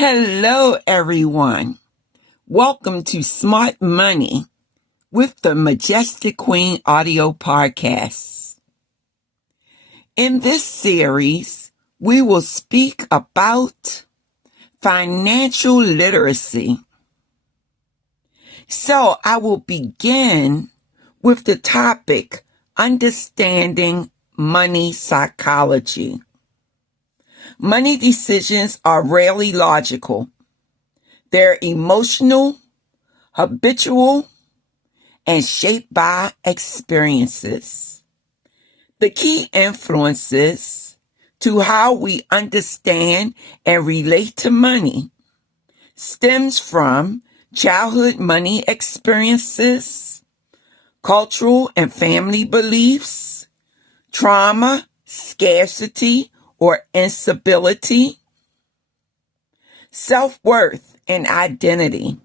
Hello, everyone. Welcome to Smart Money with the Majestic Queen audio podcast. In this series, we will speak about financial literacy. So I will begin with the topic, understanding money psychology. Money decisions are rarely logical. They're emotional, habitual, and shaped by experiences. The key influences to how we understand and relate to money stems from childhood money experiences, cultural and family beliefs, trauma, scarcity, or instability, self-worth and identity,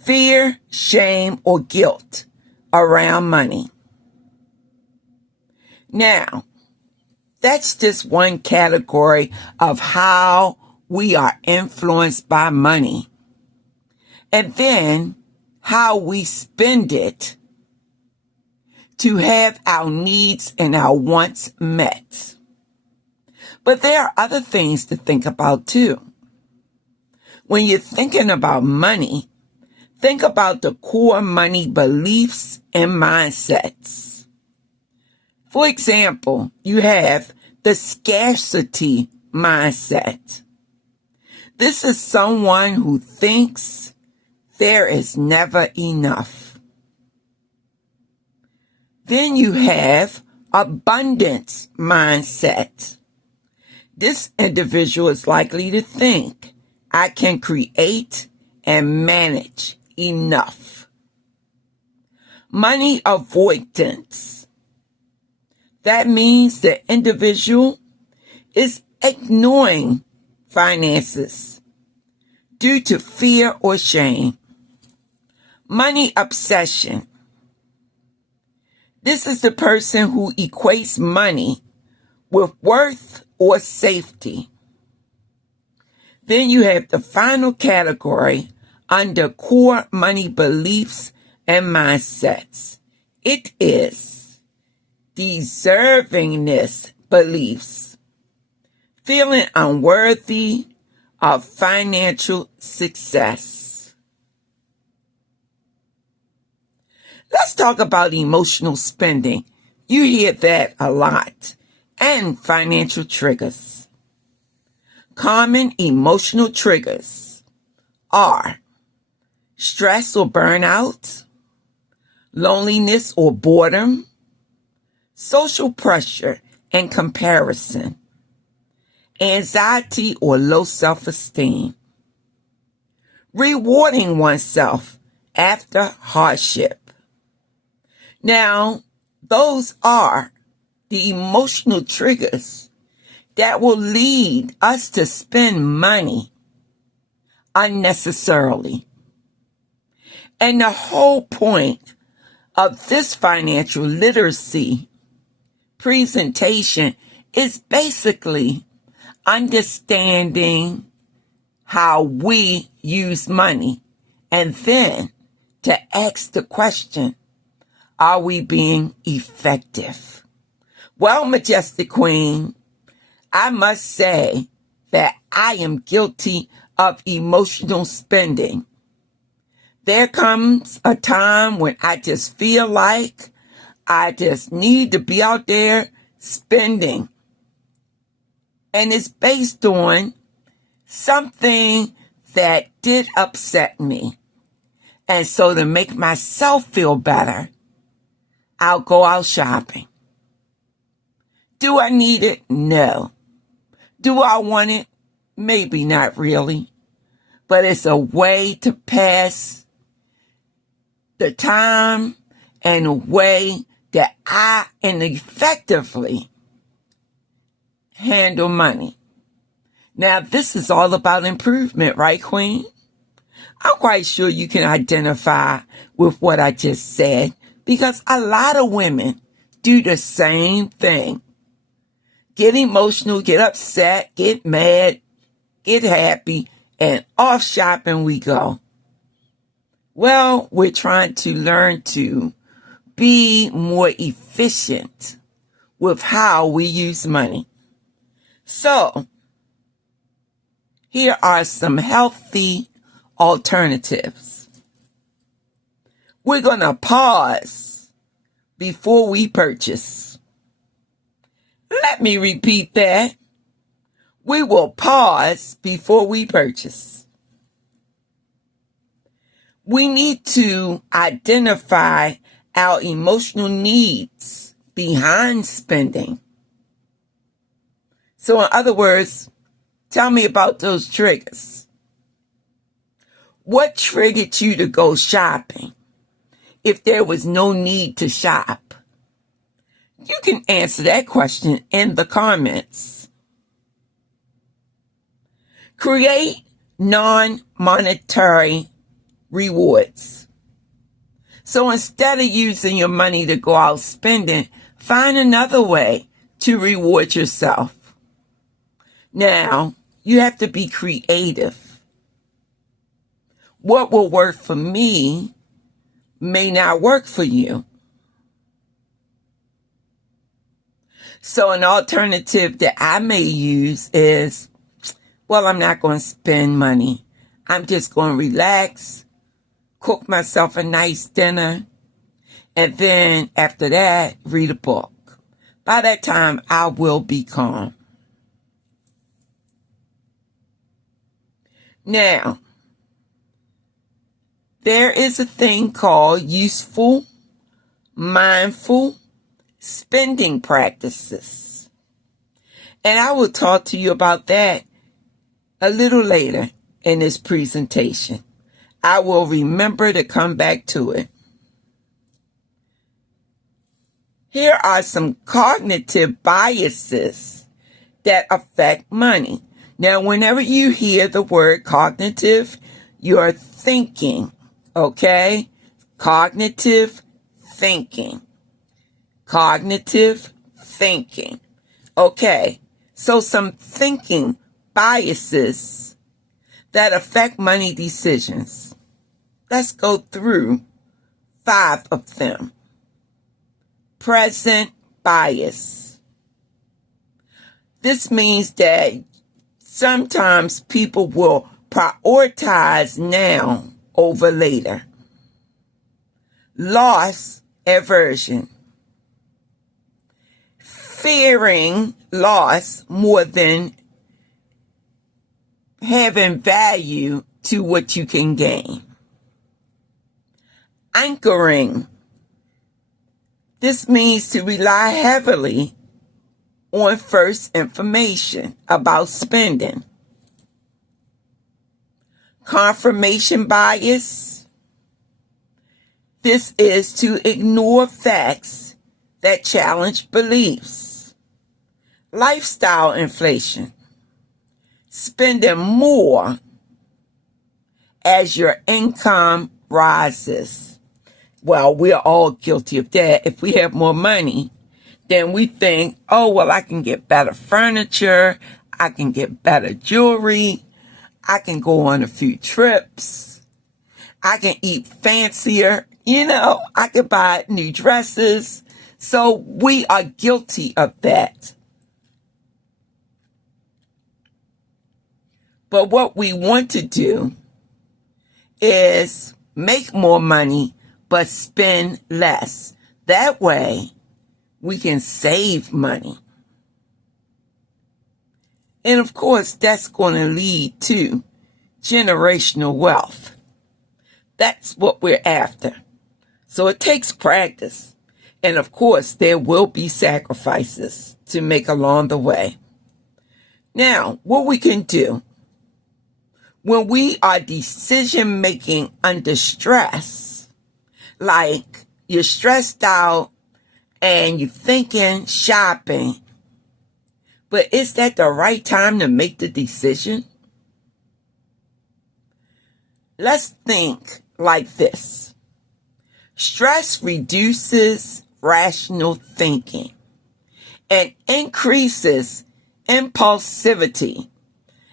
fear, shame, or guilt around money. Now, that's just one category of how we are influenced by money. And then how we spend it to have our needs and our wants met. But there are other things to think about too. When you're thinking about money, think about the core money beliefs and mindsets. For example, you have the scarcity mindset. This is someone who thinks there is never enough. Then you have abundance mindset. This individual is likely to think, I can create and manage enough. Money avoidance. That means the individual is ignoring finances due to fear or shame. Money obsession. This is the person who equates money with worth or safety. Then you have the final category under core money beliefs and mindsets. It is deservingness beliefs, feeling unworthy of financial success. Let's talk about emotional spending. You hear that a lot. And financial triggers. Common emotional triggers are stress or burnout, loneliness or boredom, social pressure and comparison, anxiety or low self-esteem, rewarding oneself after hardship. Now, those are the emotional triggers that will lead us to spend money unnecessarily. And the whole point of this financial literacy presentation is basically understanding how we use money and then to ask the question, are we being effective? Well, Majestic Queen, I must say that I am guilty of emotional spending. There comes a time when I just feel like I just need to be out there spending. And it's based on something that did upset me. And so to make myself feel better, I'll go out shopping. Do I need it? No. Do I want it? Maybe not really. But it's a way to pass the time and a way that I can effectively handle money. Now, this is all about improvement, right, Queen? I'm quite sure you can identify with what I just said because a lot of women do the same thing. Get emotional, get upset, get mad, get happy, and off shopping we go. Well, we're trying to learn to be more efficient with how we use money. So, here are some healthy alternatives. We're going to pause before we purchase. Let me repeat that. We will pause before we purchase. We need to identify our emotional needs behind spending. So in other words, tell me about those triggers. What triggered you to go shopping if there was no need to shop? You can answer that question in the comments. Create non-monetary rewards. So instead of using your money to go out spending, find another way to reward yourself. Now, you have to be creative. What will work for me may not work for you. So an alternative that I may use is, well, I'm not going to spend money. I'm just going to relax, cook myself a nice dinner, and then after that, read a book. By that time, I will be calm. Now, there is a thing called useful, mindful spending practices. And I will talk to you about that a little later in this presentation. I will remember to come back to it. Here are some cognitive biases that affect money. Now, whenever you hear the word cognitive, you're thinking, okay? Cognitive thinking. Cognitive thinking. Okay, so some thinking biases that affect money decisions. Let's go through 5 of them. Present bias. This means that sometimes people will prioritize now over later. Loss aversion. Fearing loss more than having value to what you can gain. Anchoring. This means to rely heavily on first information about spending. Confirmation bias. This is to ignore facts that challenge beliefs. Lifestyle inflation. Spending more as your income rises. Well, we're all guilty of that. If we have more money, then we think, oh, well, I can get better furniture. I can get better jewelry. I can go on a few trips. I can eat fancier. I can buy new dresses. So we are guilty of that. But what we want to do is make more money, but spend less. That way, we can save money. And of course, that's going to lead to generational wealth. That's what we're after. So it takes practice. And of course, there will be sacrifices to make along the way. Now, what we can do when we are decision making under stress, like you're stressed out and you're thinking shopping, but is that the right time to make the decision? Let's think like this. Stress reduces rational thinking and increases impulsivity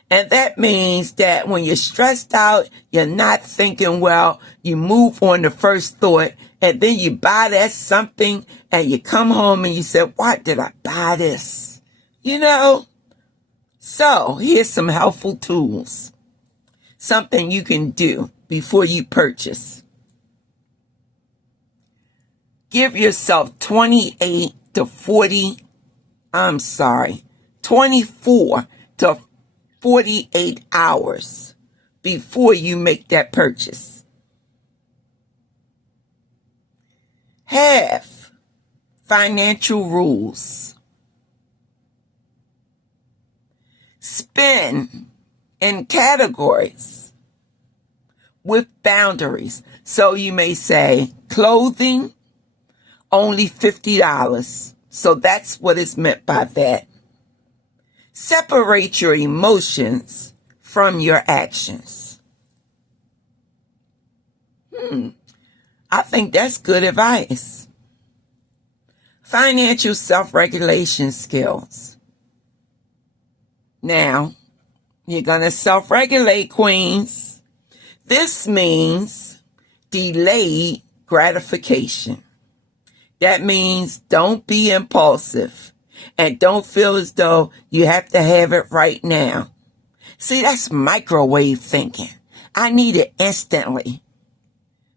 And that means that when you're stressed out, you're not thinking well, you move on the first thought, and then you buy that something, and you come home and you say, why did I buy this? You know? So here's some helpful tools. Something you can do before you purchase. Give yourself 24 to 48 hours before you make that purchase. Have financial rules. Spend in categories with boundaries. So you may say clothing, only $50. So that's what is meant by that. Separate your emotions from your actions. I think that's good advice. Financial self-regulation skills. Now, you're going to self-regulate, queens. This means delayed gratification. That means don't be impulsive and don't feel as though you have to have it right now. See, that's microwave thinking. I need it instantly.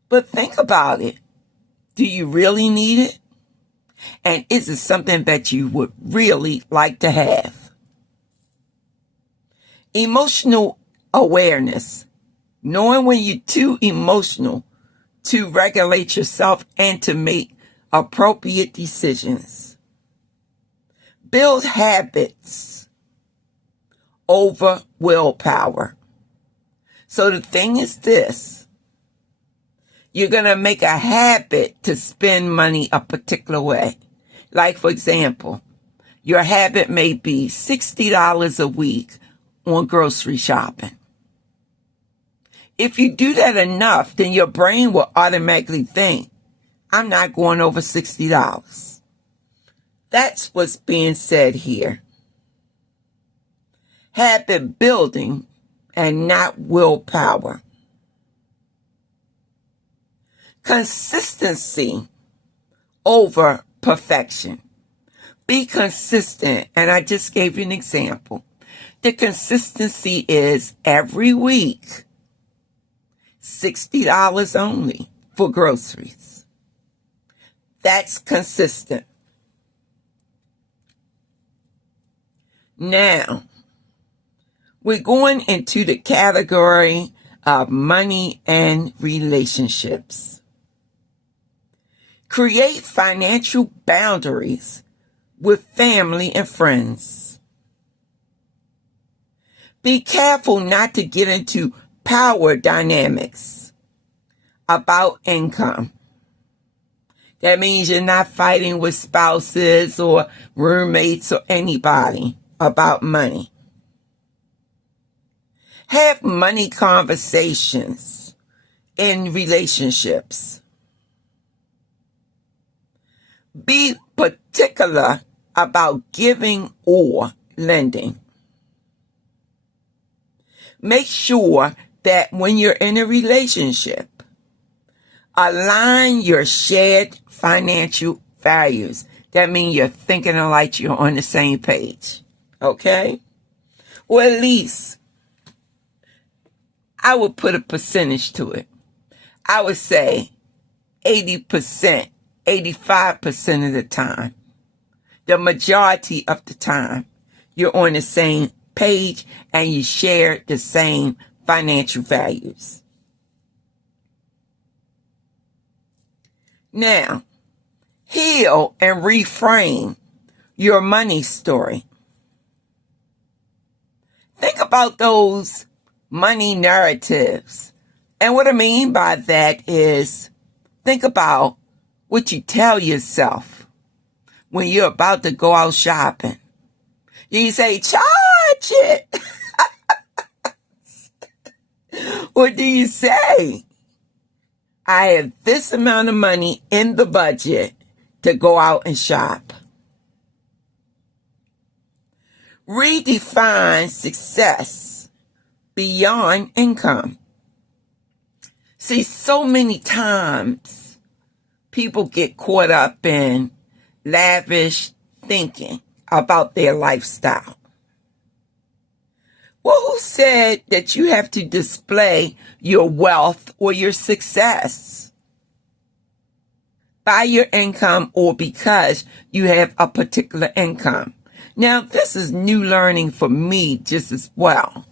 But think about it. Do you really need it? And is it something that you would really like to have? Emotional awareness. Knowing when you're too emotional to regulate yourself and to make appropriate decisions. Build habits over willpower. So the thing is this. You're going to make a habit to spend money a particular way. Like, for example, your habit may be $60 a week on grocery shopping. If you do that enough, then your brain will automatically think, I'm not going over $60. That's what's being said here. Habit building and not willpower. Consistency over perfection. Be consistent. And I just gave you an example. The consistency is every week, $60 only for groceries. That's consistent. Now, we're going into the category of money and relationships. Create financial boundaries with family and friends. Be careful not to get into power dynamics about income. That means you're not fighting with spouses or roommates or anybody about money. Have money conversations in relationships. Be particular about giving or lending. Make sure that when you're in a relationship, align your shared financial values. That means you're thinking like you're on the same page. Okay? Or at least, I would put a percentage to it. I would say 80%, 85% of the time. The majority of the time, you're on the same page and you share the same financial values. Now, heal and reframe your money story. Think about those money narratives. And what I mean by that is, think about what you tell yourself when you're about to go out shopping. You say, charge it. Or do you say, I have this amount of money in the budget to go out and shop? Redefine success beyond income. See, so many times people get caught up in lavish thinking about their lifestyle. Well, who said that you have to display your wealth or your success by your income or because you have a particular income? Now, this is new learning for me just as well,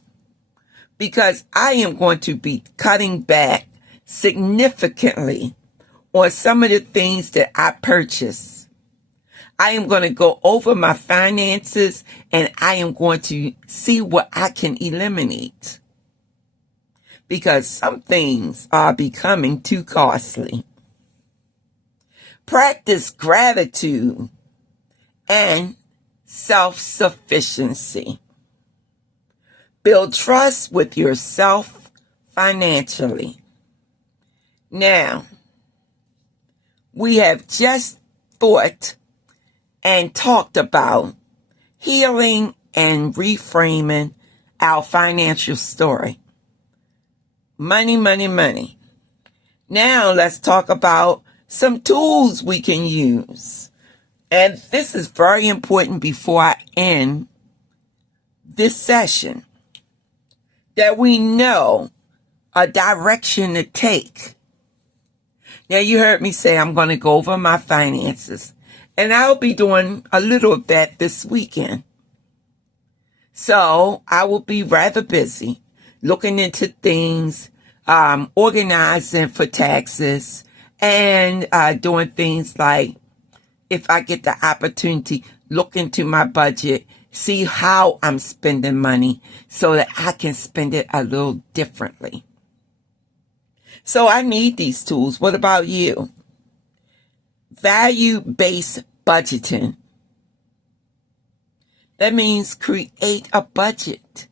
because I am going to be cutting back significantly on some of the things that I purchase. I am going to go over my finances and I am going to see what I can eliminate, because some things are becoming too costly. Practice gratitude and self-sufficiency. Build trust with yourself financially. Now, we have just thought and talked about healing and reframing our financial story. Money, money, money. Now let's talk about some tools we can use. And this is very important before I end this session, that we know a direction to take. Now, you heard me say I'm going to go over my finances, and I'll be doing a little of that this weekend. So I will be rather busy looking into things, organizing for taxes, and doing things like, if I get the opportunity, look into my budget, see how I'm spending money so that I can spend it a little differently. So I need these tools. What about you? Value-based budgeting. That means create a budget.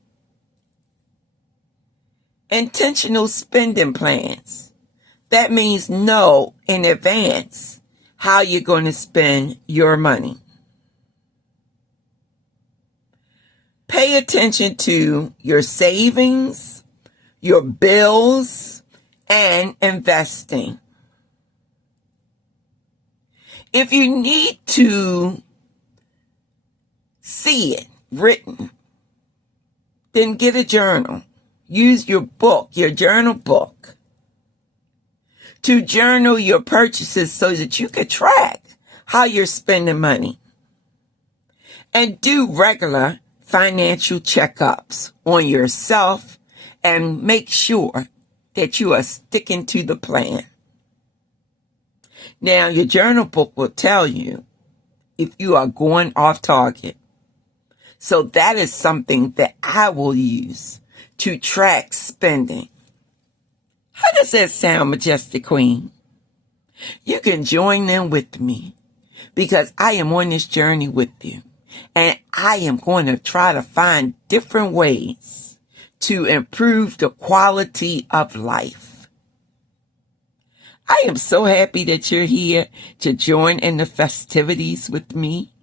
Intentional spending plans. That means know in advance how you're going to spend your money. Pay attention to your savings, your bills, and investing. If you need to see it written, then get a journal. Use your book, your journal book, to journal your purchases so that you can track how you're spending money. And do regular financial checkups on yourself and make sure that you are sticking to the plan. Now, your journal book will tell you if you are going off target. So that is something that I will use to track spending. How does that sound, Majestic Queen? You can join them with me, because I am on this journey with you, and I am going to try to find different ways to improve the quality of life. I am so happy that you're here to join in the festivities with me.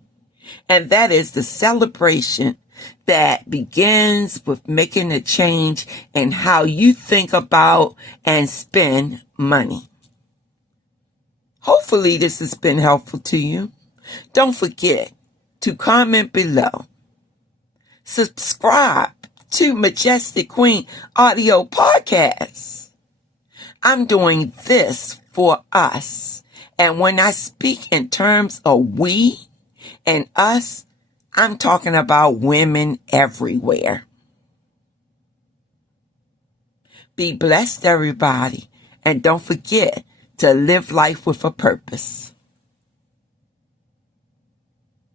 And that is the celebration that begins with making a change in how you think about and spend money. Hopefully this has been helpful to you. Don't forget to comment below. Subscribe to Majestic Queen Audio Podcast. I'm doing this for us. And when I speak in terms of we and us, I'm talking about women everywhere. Be blessed, everybody. And don't forget to live life with a purpose.